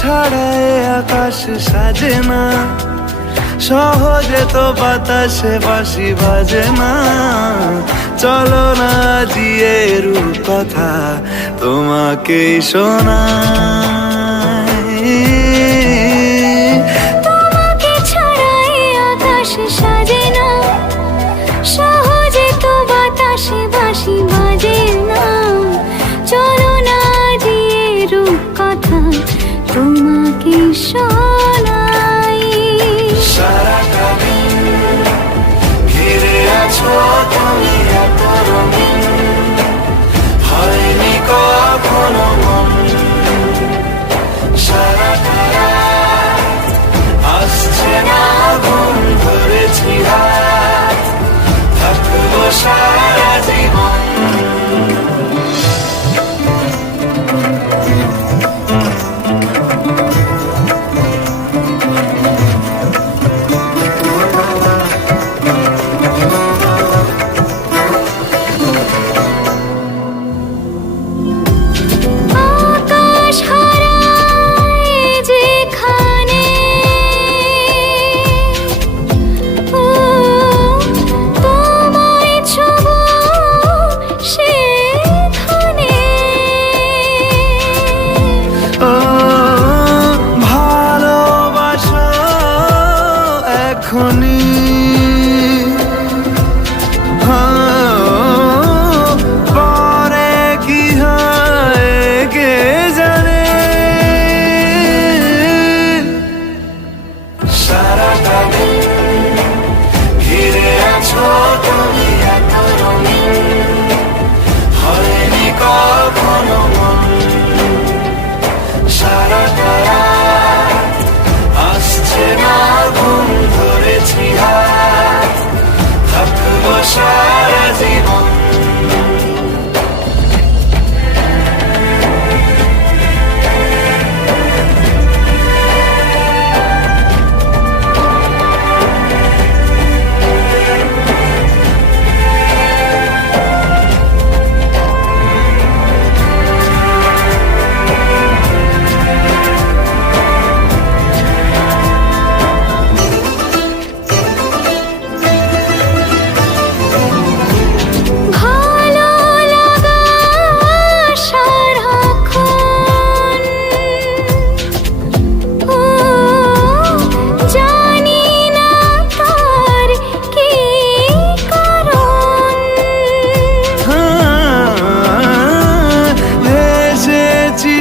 ছাড়া এ আকাশ সাজে না। সহজে তো বাতাসে বাসি বাজে না। চলো না দিয়ে রূপ কথা তোমাকে শোনাই এখনই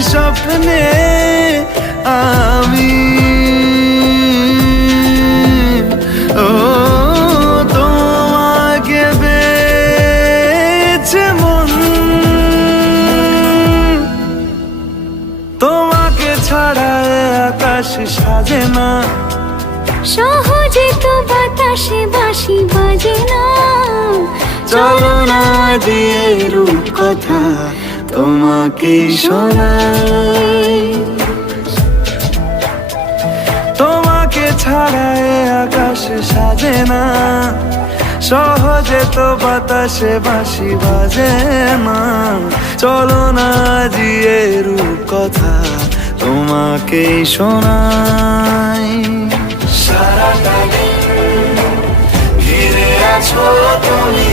স্বপ্নে আমি। ও তোমাকে বেছে মন। তোমাকে ছাড়া আকাশ সাজে না। সহজে তো বাতাসে বাসি বাজে না। চলো না দিয়ে রূপ কথা তোমাকে শোনাই তোমাকে ছাড়া এ আকাশ সাজে না। সহজে তো বাতাসে বাসি বাজে না। চলো না দিয়ে রূপ কথা তোমাকে শোনাই। সারাটা ঘিরে আছো তুমি